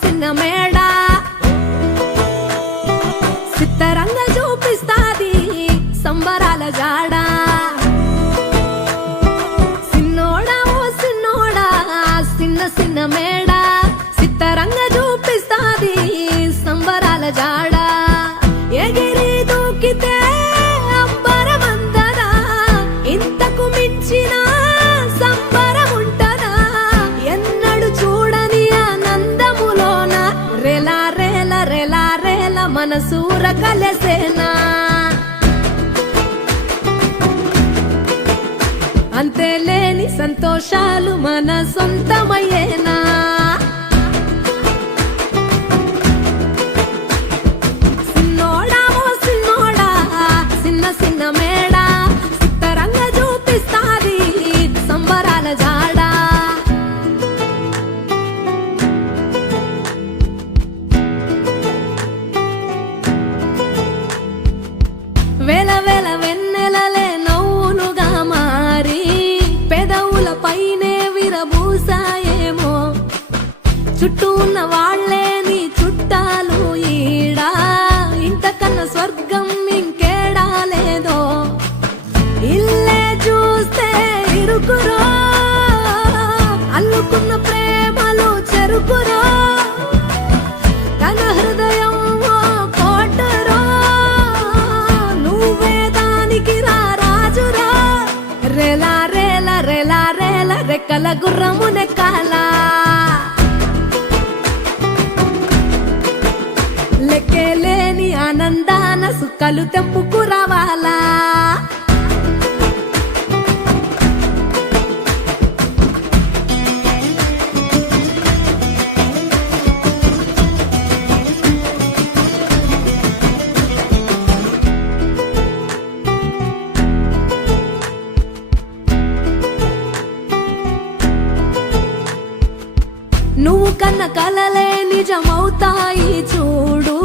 సిన్న మేడ సిత్తరంగా చూపిస్తాది సంబరాల జాడ సిన్నోడా ఓ సిన్నోడా సిన్న సిన్న మేడ సిత్తరంగా చూపిస్తాది సంబరాల జాడ ఎగిరి దూకితే అంబరమందదా ఇంతకు మించిన సంబరం ఉంటదా ఎన్నడు చూడని ఆనందములోన రేలా రేల రేలా రేల మనసూర కలసేనా అంతేలేని సంతోషాలు మన సొంతమయ్యేనా సిన్నోడా ఓ సిన్నోడా సిన్న సిన్న మేడ సిత్తరంగా చూపిస్తాది సంబరాల జాడ వేల వేల వెన్నెలలే నవ్వులుగా మారి పెదవుల పైనే విరబూసాయేమో చుట్టూ ఉన్న వాళ్లే నీ చుట్టాలు ఈడా ఇంతకన్నా స్వర్గం ఇంకేడా లేదో ఇల్లే చూస్తే ఇరుకురో అల్లుకున్న ప్రేమలు చెరుకురో తన హృదయం ఓ కోటరో నువ్వే దానికి రాజురా రేలా రేల రేలా రేల రెక్కల గుర్రము నెక్కాలా లెక్కేలేని ఆనందాన సుఖాలు తెంపుకు రావాలా నువ్వు కన్న కలలే నిజమవుతాయి చూడు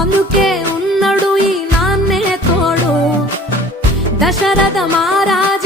అందుకే ఉన్నాడు ఈ నాన్నే తోడు దశరథ మహారాజ